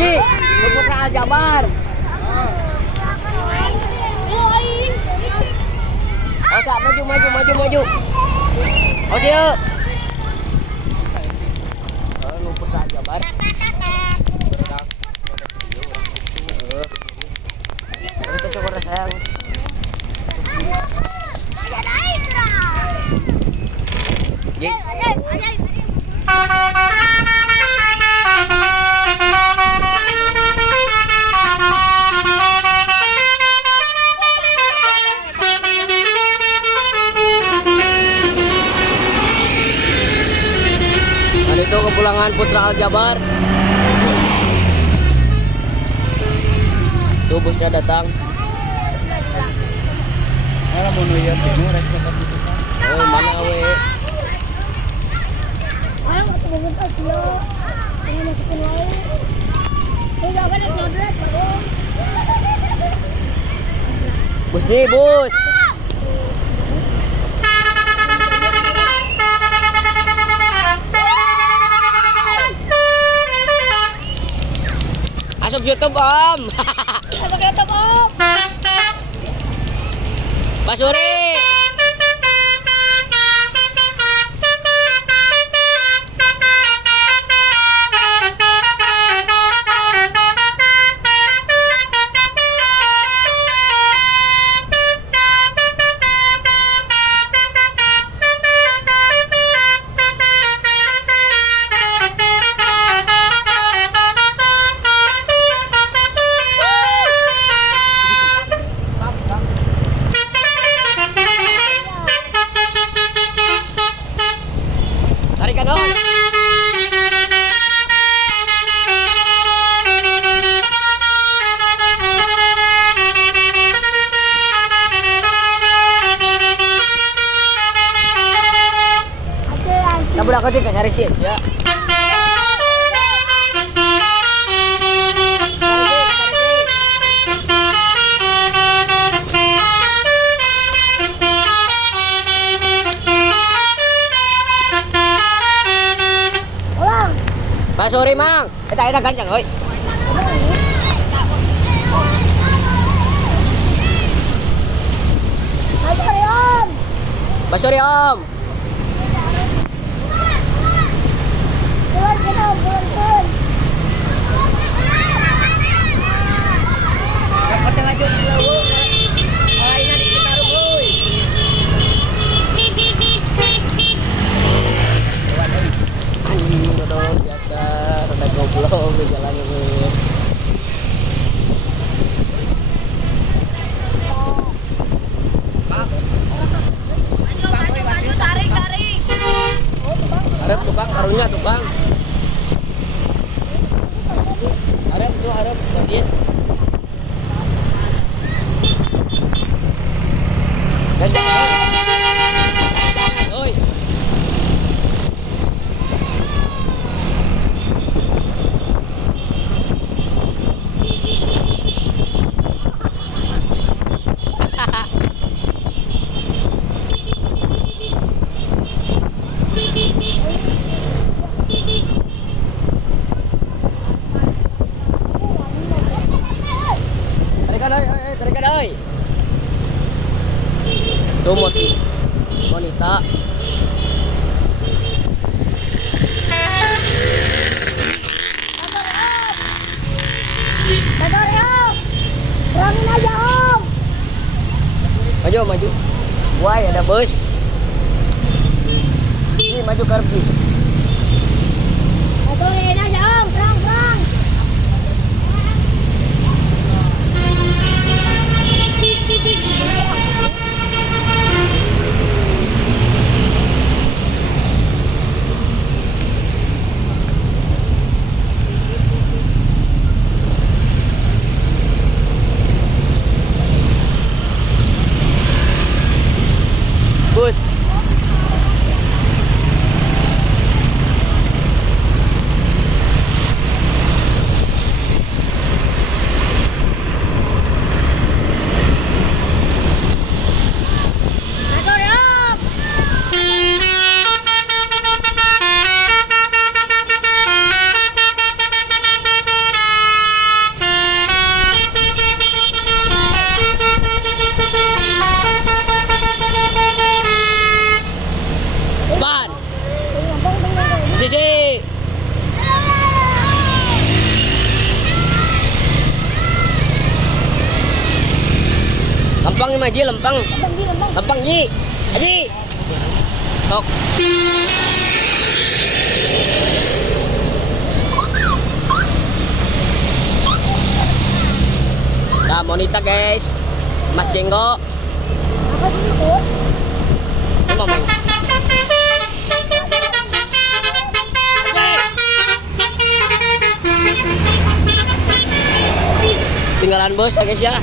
pergi. Putra Aljabar. Oke, maju. Oh dia. Lu Putra Aljabar. Itu syukur sayang. Dan itu kepulangan Putra Aljabar. Tuh busnya datang. Oh, mana we? Bus nih, bus. Masuk YouTube, Om. Masuk YouTube, Om. Pak Suri. Tarikan dong. Kita budak kecil ke cari sih ya. Pak Suri mang, kita gancang oi. Pak Suri Om. Biasa rada goblok di jalan ini. Maju tarik. Harap tukang karunya tukang. Harap bagian. Oi. Tarikan oi. Tuh wanita. Berangin aja Om. Maju. Wah, ada bus. Ini maju ke arah. Berangin aja Om, berang. Bus. Maji lempang. Lempang Ji, lempang. Lempang Ji. Aji. Tok. Nah, monita guys. Mas Jenggo. Apa sih itu? Ini mamang. Tinggalan bos ya guys ya.